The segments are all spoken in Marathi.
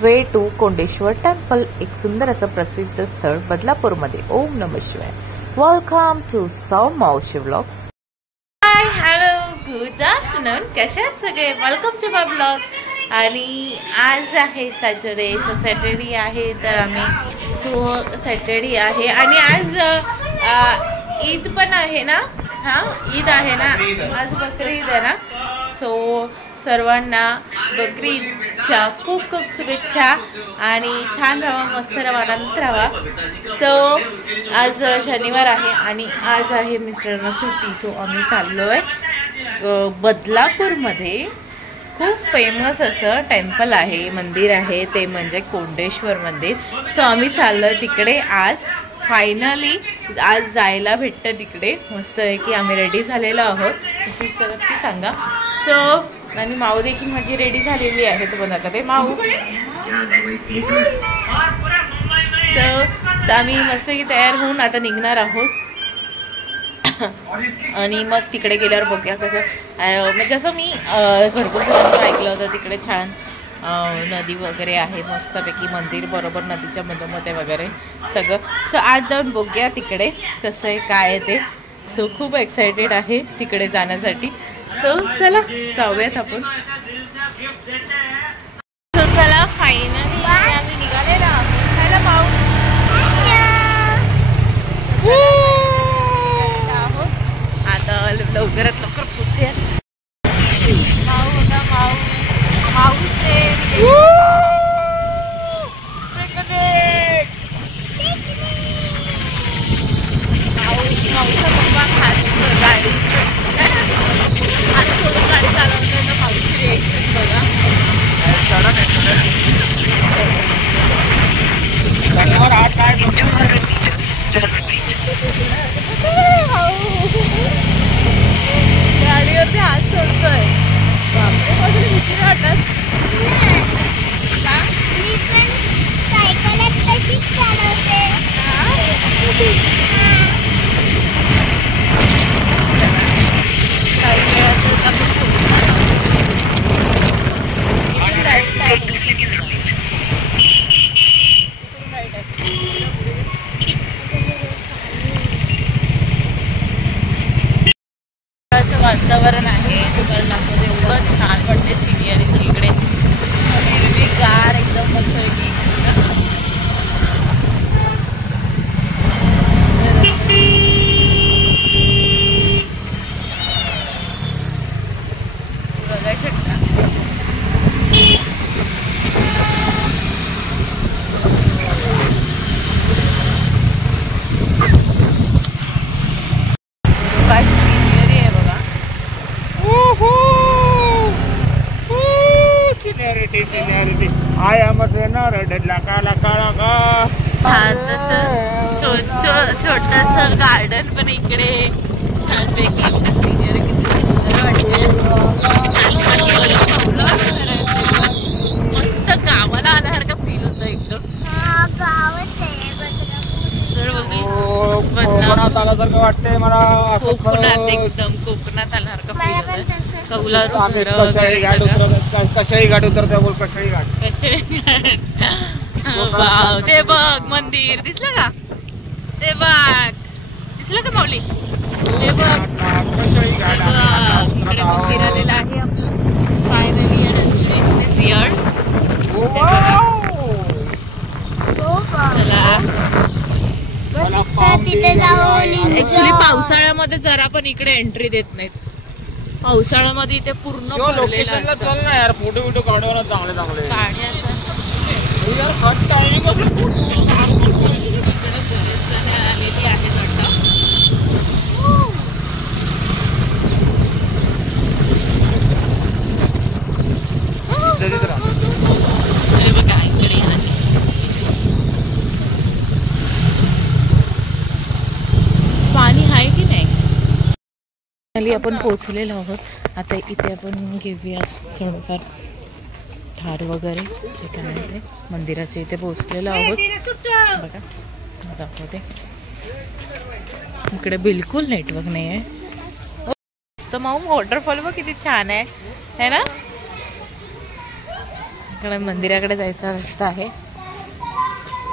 वे टू कोंडेश्वर टेम्पल, एक सुंदर असं प्रसिद्ध स्थळ बदलापूरमध्ये. ओम नमः शिवाय. Welcome to Sau Mavshi vlogs. Hi, hello, good afternoon. कसे आहात सगळे? Welcome to my blog. आणि आज आहे सॅटर्डे, सो सॅटर्डे आहे तर आम्ही सॅटर्डे आहे आणि आज ईद पण आहे ना. हां, ईद आहे ना, आज बकरी ईद आहे ना. सो सर्वांना बकरी ईदच्या खूप खूप शुभेच्छा आणि छान राहा, मस्त राहा, आनंद राहा. सो आज शनिवार आहे आणि आज आहे मिस्टरांना सुट्टी. सो आम्ही चाललो आहे बदलापूरमध्ये. खूप फेमस असं टेम्पल आहे, मंदिर आहे, ते म्हणजे कोंडेश्वर मंदिर. सो आम्ही चाललो तिकडे आज. फायनली आज जायला भेटतं तिकडे. मस्त आहे की आम्ही रेडी झालेलो आहोत, अशी नक्की सांगा. सो आणि माऊ देखील माझी रेडी झालेली आहे. तर बघा ते माऊ. सो आम्ही मस्त की तयार होऊन आता निघणार आहोत आणि मग तिकडे गेल्यावर बघूया कसं. म्हणजे असं मी भरपूर जणांचं ऐकलं होतं तिकडे छान नदी वगैरे आहे, मस्तपैकी मंदिर बरोबर नदीच्या मधोमध वगैरे सगळं. सो आज जाऊन बघूया तिकडे कसं आहे काय आहे ते. सो खूप एक्सायटेड आहे तिकडे जाण्यासाठी. सो चला जाऊयात आपण. सो चला फायनली आम्ही निघालेलो आहोत. चला पाहू आता लवकरात लवकर पोचूया. माऊ होता माऊ माऊचे माऊचा पप्पा हात सोडून गाडी चालवतो तर माऊची रिएक्शन बघा. गाडीवरती हात सोडतोय. बापरे, माझी भीती वाटत. वातावरण आहे तुम्हाला एवढं छान वाटते. सिनियरी सगळीकडे हिरवीगार एकदम मस्त आहे की. बघा शकता छोटस गार्डन पण इकडे छानपैकी. सिनियर किती सुंदर वाटते. मस्त गावाला आल्यासारखा फील होतं एकदम. कोकणात आल्यासारखं वाटतंय मला. कोकणात एकदम कोकणात आल्यासारखं फील होतं. कशाही घाट उतरते बोल. कशाही घाट ते बघ मंदिर दिसलं का? ते बघ दिसलं का माऊली? ते बघ इकडे मंदिर आलेलं आहे आपलं. Finally destination is here. Actually पावसाळ्यामध्ये जरा पण इकडे एंट्री देत नाहीत. पावसाळ्यामध्ये इथे पूर्ण भरलेलं असतं. चल ना यार, फोटो बिटो काढवा चांगले चांगले. काढण्याचं आलेली आहे बघा इकडे पाणी आहे की नाही. आपण पोहोचलेलो आहोत. आता इथे आपण घेऊया थोडंफार थार वगैरे जे काय आहे ते. मंदिराच्या इथे पोहोचलेलो आहोत. बघा दाखवते. इकडे बिलकुल नेटवर्क नाही आहे. मस्त माऊ वॉटरफॉल बघ किती छान आहे ना. इकडे मंदिराकडे जायचा रस्ता आहे.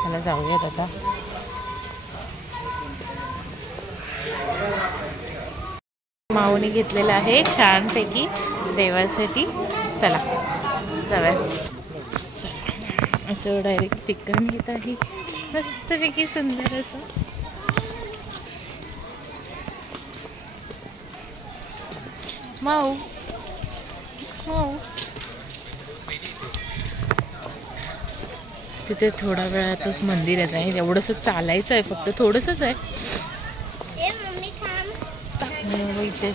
चला जाऊयात आता. माऊनी घेतलेला आहे छानपैकी देवासाठी. चला जाऊया. असं डायरेक्ट ठिकाण येत आहे मस्तपैकी सुंदर असं. माऊ माऊ तिथे थोडा वेळातच मंदिर येत आहे. एवढंच चालायचं आहे, फक्त थोडंसंच आहे. इथे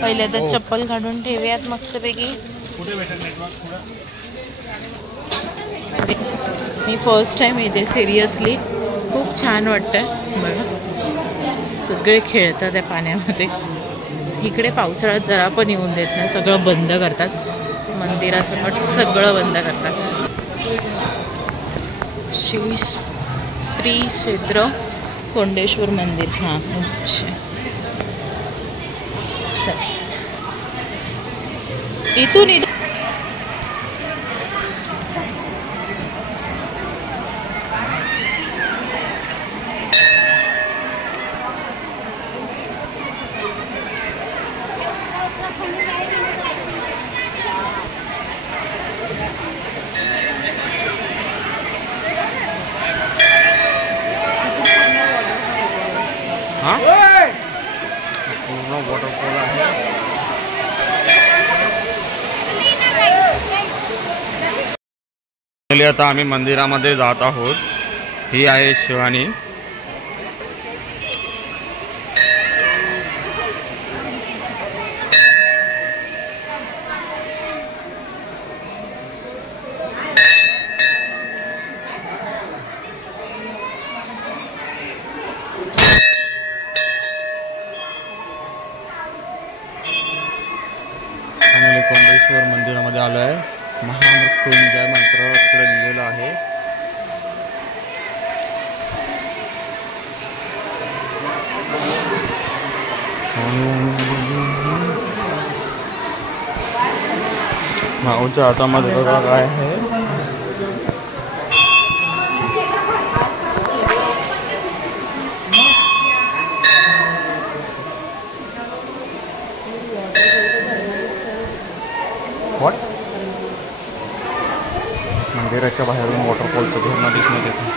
पहिले तर चप्पल काढून ठेवूयात मस्तपैकी. मी फर्स्ट टाइम येते सिरियसली. खूप छान वाटतंय बघा. सगळे खेळतात त्या पाण्यामध्ये. इकडे पावसाळ्यात जरा पण येऊन देत नाही, सगळं बंद करतात. मंदिरासकट सगळं बंद करतात. श्री क्षेत्र कोंडेश्वर मंदिर. हां चल इथून पूर्ण वॉटरफॉल आहे. आता आम्ही मंदिरामध्ये जात आहोत. ही आहे शिवानी. कोंडेश्वर मंदिरामध्ये आलो आहे. महामृत्युंजय मंत्र तिकडे लिहिलेला आहे. माऊच्या हातामध्ये बघा काय आहे. मंदिराच्या बाहेरून वॉटरफॉलचं झरणा दिसून येतं.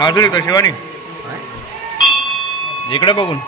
अजून एक शिवानी इकडे बघून.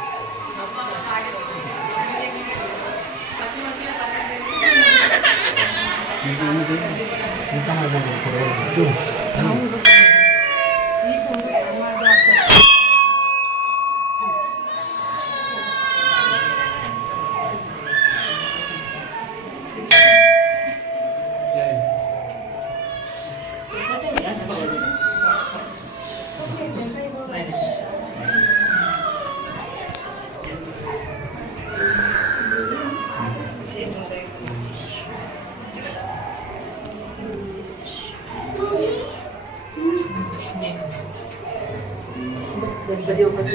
गणपती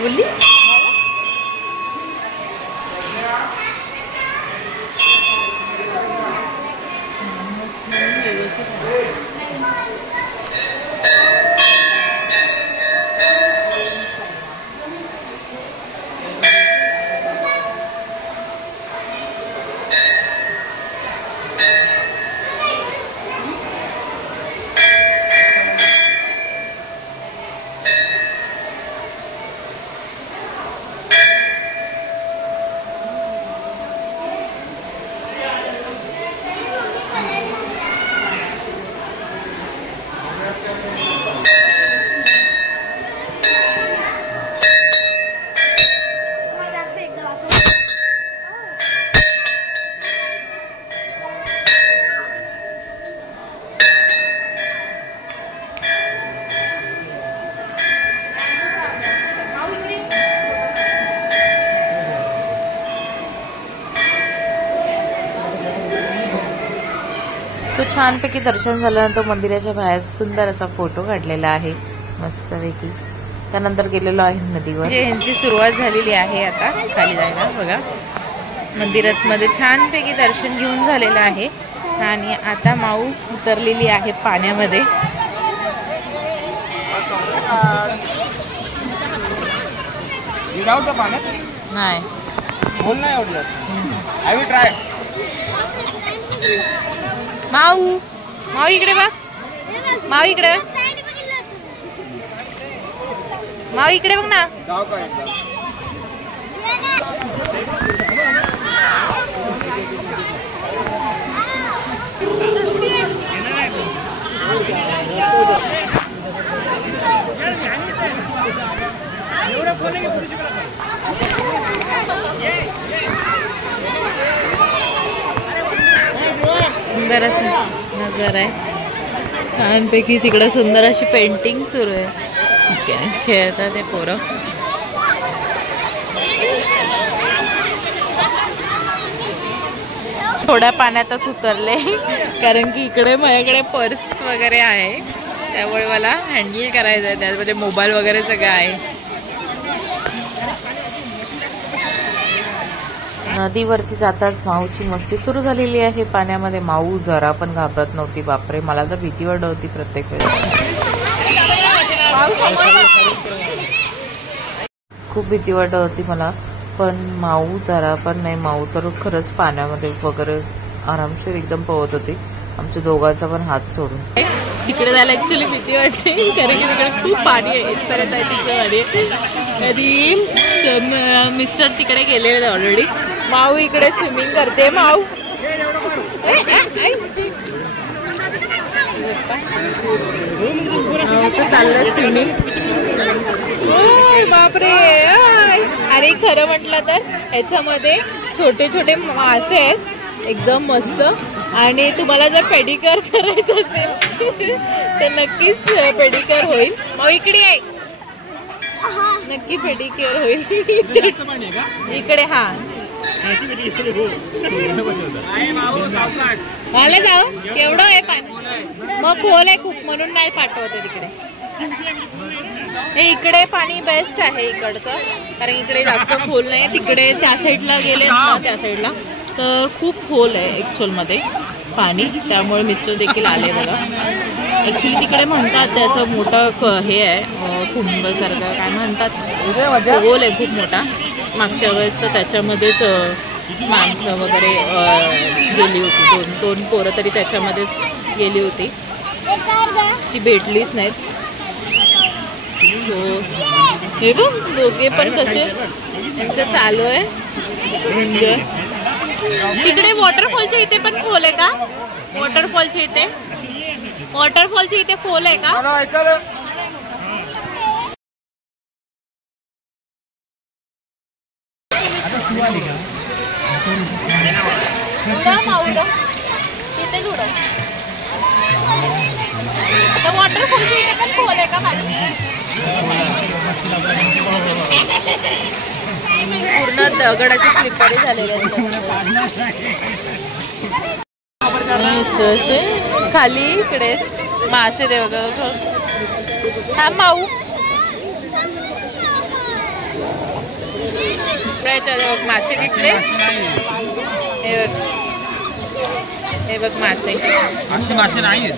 बोलली सो छानपैकी दर्शन झाल्यानंतर मंदिराच्या बाहेर सुंदर असा फोटो काढलेला आहे मस्तपैकी. त्यानंतर गेलेलो आहे नदीवर. यांची सुरुवात झालेली आहे आता खाली जायला. बघा मंदिरात मध्ये छानपैकी दर्शन घेऊन झालेलं आहे आणि आता माऊ उतरलेली आहे पाण्यामध्ये. नाही बोल नाही आवडलं. I will try. माऊ माऊ इकडे बघ. माऊ इकडे माऊ इकडे बघ ना. सुंदर नजर आहे छानपैकी. तिकडे सुंदर अशी पेंटिंग सुरू आहे. खेळतात ते पोरं. थोड्या पाण्यातच उतरले कारण की इकडे माझ्याकडे पर्स वगैरे आहे त्यामुळे मला हँडल करायचं आहे. त्यामध्ये मोबाईल वगैरे सगळं आहे. नदीवरती जाताच माऊची मस्ती सुरू झालेली आहे पाण्यामध्ये. माऊ जरा पण घाबरत नव्हती. बापरे मला तर भीती वाटत होती प्रत्येक वेळेस. खूप भीती वाटत होती मला पण माऊ जरा पण नाही. माऊ तर खरंच पाण्यामध्ये वगैरे आरामशीर एकदम पोहत होती. आमच्या दोघांचा पण हात सोडून. तिकडे जायला ऍक्च्युली भीती वाटते कारण की तिकडे खूप पाणी आहे. इथपर्यंत आहे तिकडे पाणी आहे. कधी मिस्टर तिकडे गेलेले ऑलरेडी. माऊ इकडे स्विमिंग करते. माऊ चाललं स्विमिंग. बापरे. अरे खरं म्हटलं तर ह्याच्यामध्ये छोटे छोटे मासे आहेत एकदम मस्त. आणि तुम्हाला जर पेडिक्युअर करायचं असेल तर नक्कीच पेडिक्युअर होईल. मग इकडे आहे नक्की पेडिक्युअर होईल. इकडे हा आले जाऊ. केवढं आहे पाणी. मग खोल आहे खूप म्हणून नाही पाठवते तिकडे. हे इकडे पाणी बेस्ट आहे इकडचं कारण इकडे जास्त खोल नाही. तिकडे त्या साईडला गेले ना त्या साईडला तर खूप खोल आहे ऍक्च्युअल मध्ये पाणी. त्यामुळे मिस्टर देखील आले बघा. ऍक्च्युली तिकडे म्हणतात त्याचं मोठं हे आहे कुंभसारखं काय म्हणतात. खोल आहे खूप मोठा. मागच्या वेळेस तर त्याच्यामध्येच माणसं वगैरे गेली होती. दोन पोरं तरी त्याच्यामध्येच गेली होती. ती भेटलीच नाहीत. हे बघ दोघे पण कसे यांचं चालू आहे. तिकडे वॉटरफॉलच्या इथे पण खोल आहे का. वॉटरफॉलच्या इथे खोल आहे का. तिथे जुडा वॉटरफॉलच्या इथे पण खोल आहे का माझी. पूर्ण दगडाची स्लिपरी झालेली असते. खाली इकडे मासे दे वगैरे. हा माऊ बघ मासे दिसले, हे बघ मासे, असे मासे नाही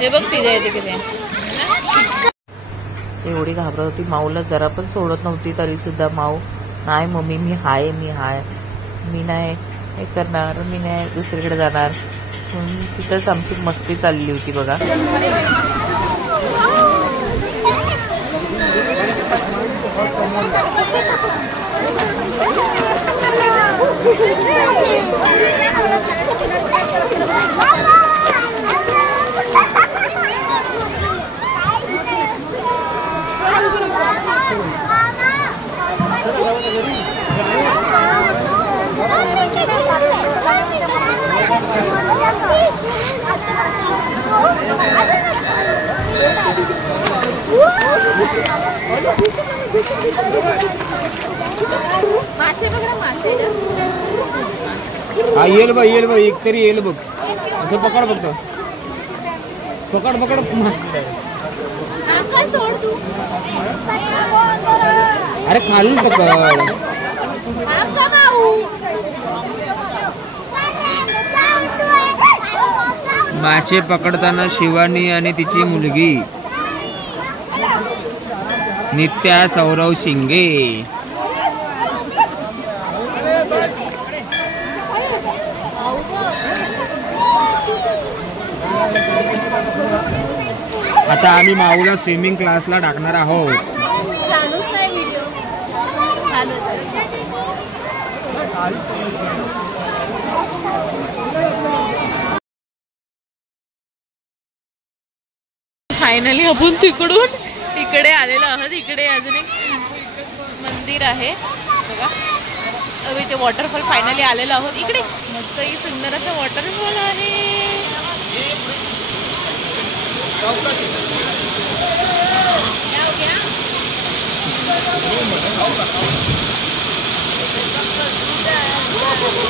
हे बघ तिथे येते किती. एवढी घाबरत होती, माऊला जरा पण सोडत नव्हती, तरी सुद्धा माऊ नाही मम्मी मी हाय, मी नाही हे करणार, मी नाही दुसरीकडे जाणार. तिथंच आमची मस्ती चालली होती बघा. हा येईल बघ एक तरी येईल बघ. असं पकड बघतो, पकड अरे खाली पकड. मासे पकडताना शिवानी आणि तिची मुलगी नित्या सौरव शिंगे. आता आम्ही माऊला स्विमिंग क्लासला टाकणार आहोत. फायनली आपण तिकडून इकडे आलेलो आहोत. इकडे अजून एक मंदिर आहे बघा. इथे वॉटरफॉल फायनली आलेलो आहोत. इकडे मस्त ही सुंदर असं वॉटरफॉल आहे.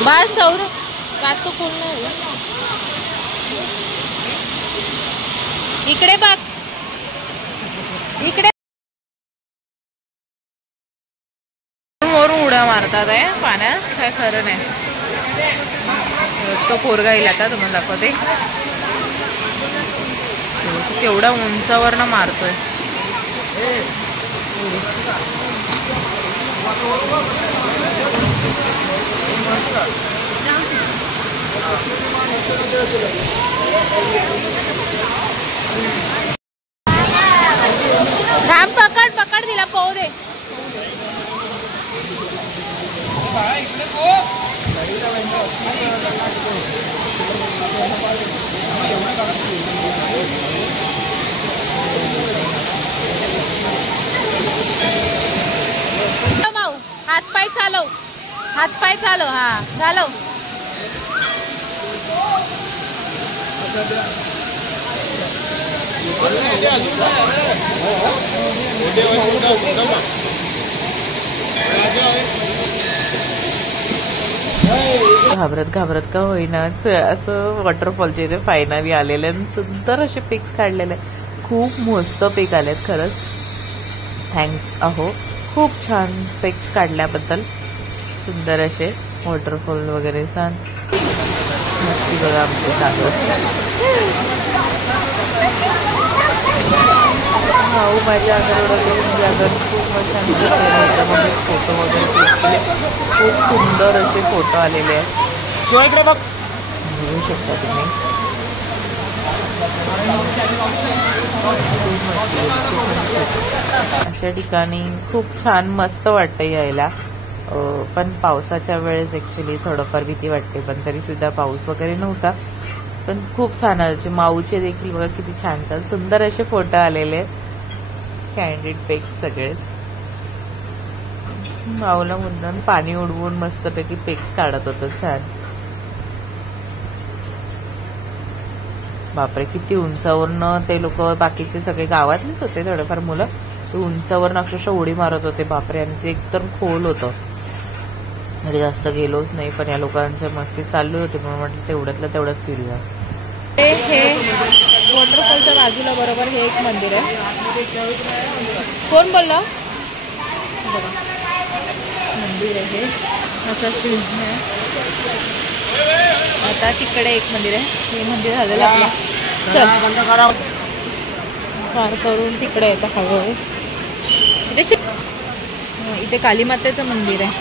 बस सौरभ काच तो खोलना है. इकडे बघ, इकडे वरून उड्या मारतात आहे पाण्यात, काय खरं नाही. तो पोरगा येईल आता तुम्हाला दाखवते. केवढ्या उंचावरनं मारतोय. थांब, पकड दिला पाहू दे. हातपाय चालव, हा चालव. घाबरत का होईनाच असं वॉटरफॉलचे इथे फायनली आलेले आणि सुंदर असे पिक्स काढलेले. खूप मस्त पिक आलेत खरंच. थँक्स अहो, खूप छान पिक्स काढल्याबद्दल. सुंदर असे वॉटरफॉल वगैरे छान मस्ती बघा आमचे चालू. भाऊ माझ्या अगर खूप छान त्याच्यामध्ये फोटो वगैरे क्लिक केले. खूप सुंदर असे फोटो आलेले आहेत. इकडे बघ, बघू शकता तुम्ही. अशा ठिकाणी खूप छान मस्त वाटतं यायला. पण पावसाच्या वेळेस ऍक्च्युली थोडंफार भीती वाटते, पण तरी सुद्धा पाऊस वगैरे नव्हता. पण खूप छान आले. माऊचे देखील बघा किती छान छान सुंदर असे फोटो आलेले. कॅन्डिड पिक सगळेच. माऊला मुद्दाम पाणी उडवून मस्तपैकी पिक्स काढत होतं छान. बापरे, किती उंचावरनं ते लोक, बाकीचे सगळे गावातलेच होते थोडेफार मुलं, ते उंचावरनं अक्षरशः उडी मारत होते. बापरे, आणि ते एकदम खोल होतं. म्हणजे जास्त गेलोच नाही, पण या लोकांच्या मस्ती चालू होती म्हणून म्हटलं तेवढ्यातलं तेवढंच फिरूया. हे वॉटरफॉलच्या बाजूला बरोबर हे एक मंदिर आहे. कोण बोललं? बघा मंदिर आहे असं सीन आहे. आता तिकडे एक मंदिर आहे, हे मंदिर झालेलं आपलं. पार करून तिकडे येतं हळूहळू. इथे कालीमातेचं मंदिर आहे,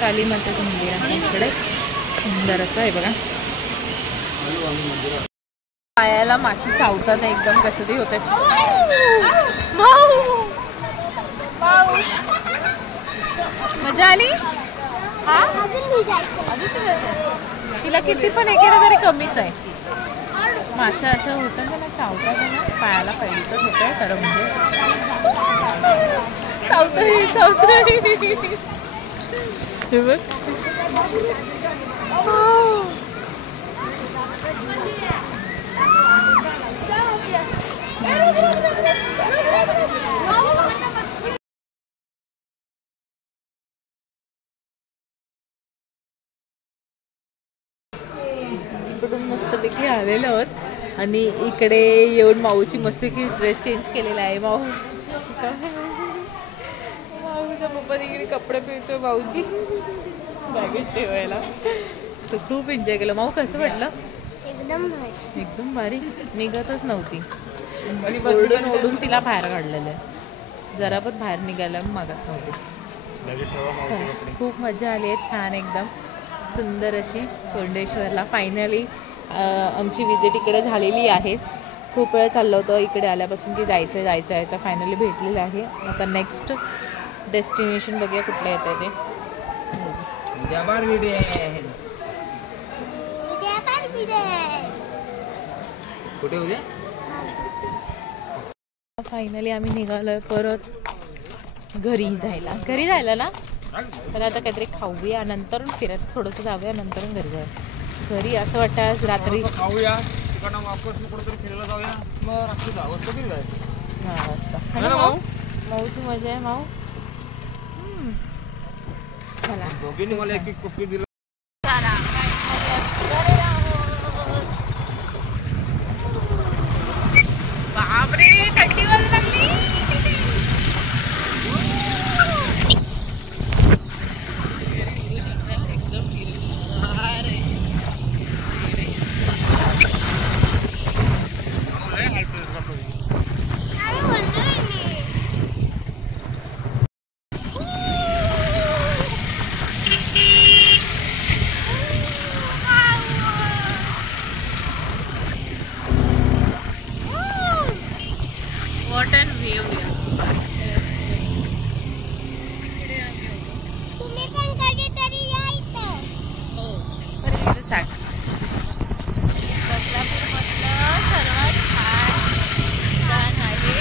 कालीमातेचं मंदिर आहे इकडे सुंदर असं आहे बघा. पायाला माशी चावतात एकदम, कसं ते होतं. मजा आली. हा तिला किती पण एकेला तरी कमीच आहे. माशा अशा होतात ना, चावतात ना पायाला, पहिली तर होत आहे खरं म्हणजे. चावतोय हे बघ. इकडून मस्तपैकी आलेलो आहोत आणि इकडे येऊन माऊची मस्तपैकी ड्रेस चेंज केलेला आहे. माऊच्या पप्पा इकडे कपडे पिळतोय माऊची बॅगेत ठेवायला. तर खूप एन्जॉय केलं. माऊ कसं वाटलं? एकदम भारी. निघतच नव्हती, ओढून ओढून तिला बाहेर काढलेलं आहे. जरा पण बाहेर निघायला मागत नव्हती. खूप मजा आली आहे, छान एकदम सुंदर अशी कोंडेश्वरला. फायनली आमची विजिट इकडे झालेली आहे. खूप वेळ चाललं होतं इकडे आल्यापासून की जायचं फायनली भेटलेलं आहे. आता नेक्स्ट डेस्टिनेशन बघूया कुठलं येतं ते. फायनली आम्ही निघालोय परत घरी जायला ना. तर आता काहीतरी खाऊया, नंतर फिरत थोडंसं जाऊया, नंतर घरी जाऊया. घरी असं वाटतं आज रात्री खाऊया, फिरायला जाऊया, मग रात्री 10 वाजता. माऊची मजा आहे. माऊ चला, दोघींनी मला एक कॉफी दिला. बापरे, थंडी वाजायला लागली. What an view here. तुम्ही पण कधीतरी यायचं. हो, बरं सांग. बदलापूरमधलं सर्वात छान आहे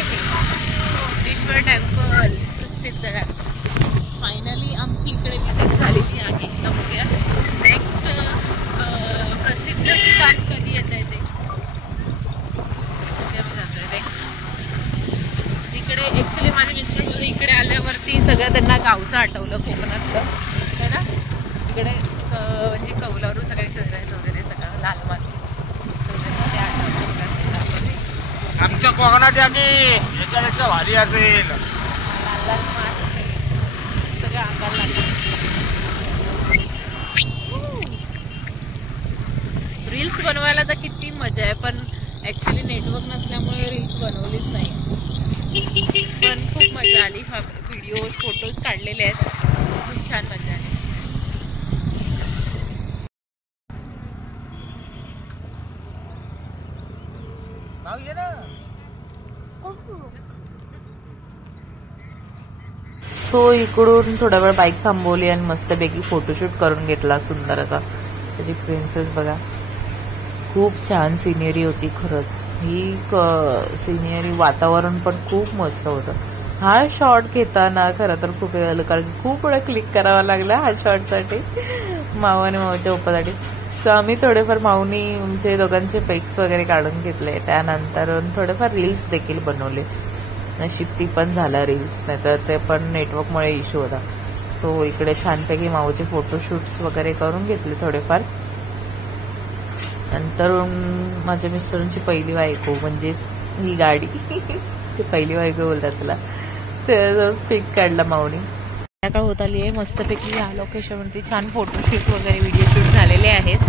कोंडेश्वर टेम्पल, प्रसिद्ध आहे. फायनली आमची इकडे विजिट झालेली आहे. आता बघूया नेक्स्ट प्रसिद्ध ठिकाण कधी येत आहे ते. इकडे ॲक्च्युली माझे मिस्टर बोलले इकडे आल्यावरती सगळं त्यांना गावचं आठवलं, कोकणातलं है ना. इकडे म्हणजे कौलारू सगळे फिरायचं वगैरे सगळं, लाल माती ते आठवलं. आमच्या कोकणात याच्यापेक्षा भारी असेल. लाल लाल माती सगळं अंगाला लागलं. रील्स बनवायला तर किती मजा आहे, पण ॲक्च्युली नेटवर्क नसल्यामुळे रील्स बनवलीच नाही. पण खूप मजा आली. व्हिडिओज फोटोज काढलेले आहेत, खूप छान मजा आली. सो इकडून थोडा वेळ बाईक थांबवली आणि मस्तपैकी फोटोशूट करून घेतला सुंदर असा. त्याची प्रिन्सेस बघा, खूप छान सिनेरी होती खरंच. ही सिनेरी, वातावरण पण खूप मस्त होतं. हा शॉट घेताना खरं तर खूप वेळ आलं, कारण खूप वेळा क्लिक करावा लागला हा शॉटसाठी, माऊ आणि माऊच्या पप्पासाठी. सो आम्ही थोडेफार माऊनी आमचे दोघांचे पिक्स वगैरे काढून घेतले. त्यानंतर थोडेफार रील्स देखील बनवले. नशीब ती पण झाला रील्स, नाहीतर ते पण नेटवर्कमुळे इश्यू होता. सो इकडे छानपैकी माऊचे फोटोशूट्स वगैरे करून घेतले थोडेफार. नंतर माझ्या मिस्टरांची पहिली बायको, म्हणजेच ही गाडी ती पहिली बायको बोलतात तुला. पिक काढला माऊनी. संध्याकाळ होत आली आहे. मस्तपैकी या लोकेशनवरती छान फोटोशूट वगैरे व्हिडिओ शूट झालेले आहेत.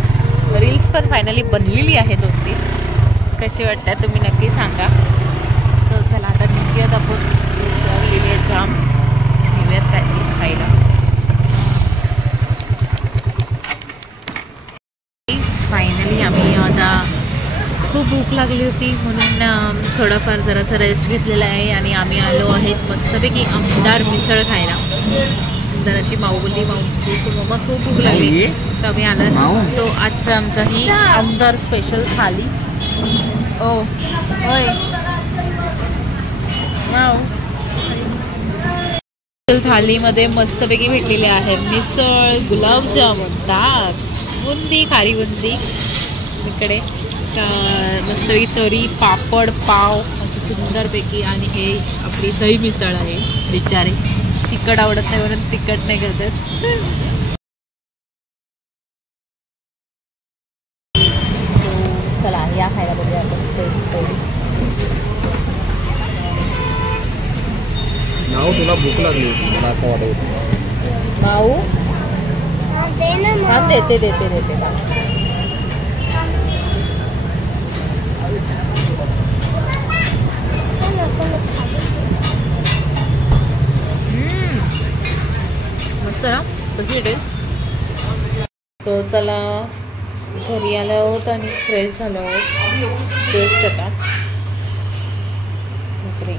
रील्स पण फायनली बनलेली आहे 2-3. कशी वाटतात तुम्ही नक्की सांगा. तर चला आता निघूयात आपण. लागलेली आहे जाम. घेऊयात काहीतरी खायला. फायनली आम्ही आता खूप भूक लागली होती म्हणून थोडाफार जरासा रेस्ट घेतलेला आहे आणि आम्ही आलो आहेत मस्तपैकी आमदार मिसळ खायला. सुंदर अशी माऊ बोलली मम्मा खूप भूक लागली तर आम्ही आलो. सो आजचं आमचा ही आमदार स्पेशल थाली. ओ होय थालीमध्ये मस्तपैकी भेटलेले आहे मिसळ, गुलाबजामुन, ताक, बुंदी, खारी बुंदी इकडे मस्तपैकी तरी, पापड, पाव असं सुंदरपैकी. आणि हे आपली दही मिसळ आहे. बिचारे तिखट आवडत नाही म्हणून तिखट नाही करतात. चला या खायला बघूया आपण टेस्ट करू. नाव तुला भूक लागली होती मला असं वाटत. माऊ हा देते मस्त ना कशी टेस्ट. सो चला घरी आलो आहोत आणि फ्रेश झालो आहोत. टेस्ट आता बापरे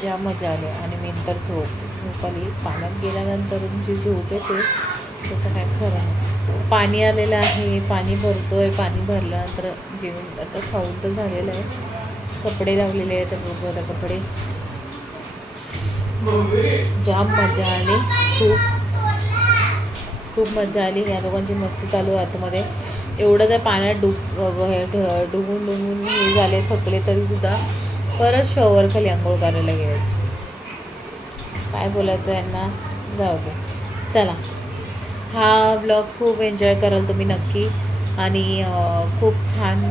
ज्या मजा आली. आणि मी नंतर झोप आली. पाण्यात गेल्यानंतर जी झोप येते त्याचं काय खरं नाही. पाणी आलेलं आहे. पाणी भरतोय. पाणी भरल्यानंतर जेवण आता खाऊन तर झालेलं आहे. कपडे लावलेले आहेत. बघू आता कपडे. जाम मजा आली. खूप मजा आली. या दोघांची मस्ती चालू आहे आतमध्ये. एवढं त्या पाण्यात डुबून हे झाले थकले तरीसुद्धा परत शॉवर खाली आंघोळ करायला गेले. काय बोलायचं यांना जाऊ दे. चला हा ब्लॉग खूप एन्जॉय कराल तुम्ही नक्की. आणि खूप छान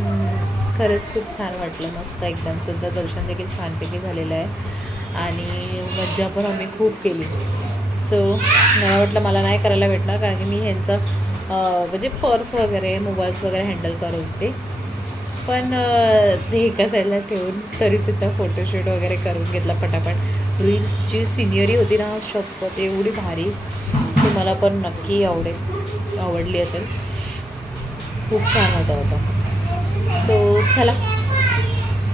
खरंच खूप छान वाटलं. मस्त एकदम सुद्धा दर्शन देखील छानपैकी झालेलं आहे. आणि मज्जा पण आम्ही खूप केली. सो मला वाटलं मला नाही करायला भेटणार कारण की मी ह्यांचं म्हणजे पर्स वगैरे मोबाईल्स वगैरे हँडल करत होते. पण ते एका साईडला ठेवून तरीसुद्धा फोटोशूट वगैरे करून घेतला पटापट. रील्सची सिनियरी होती ना शपथ एवढी भारी. ती मला पण नक्की आवडली असेल. खूप छान होता. सो चला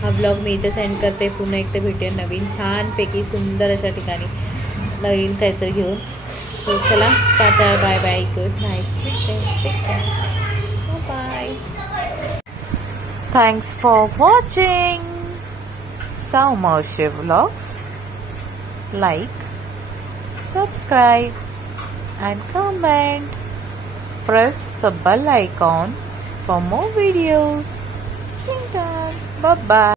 हा ब्लॉग मी इथे सेंड करते. पुन्हा एकदा भेटूया नवीन छानपैकी सुंदर अशा ठिकाणी नवीन काहीतरी घेऊन. सो चला tata bye bye good night bye. Thanks for watching Saumashi Vlogs. Like, subscribe and comment. Press the bell icon for more videos. Bye bye.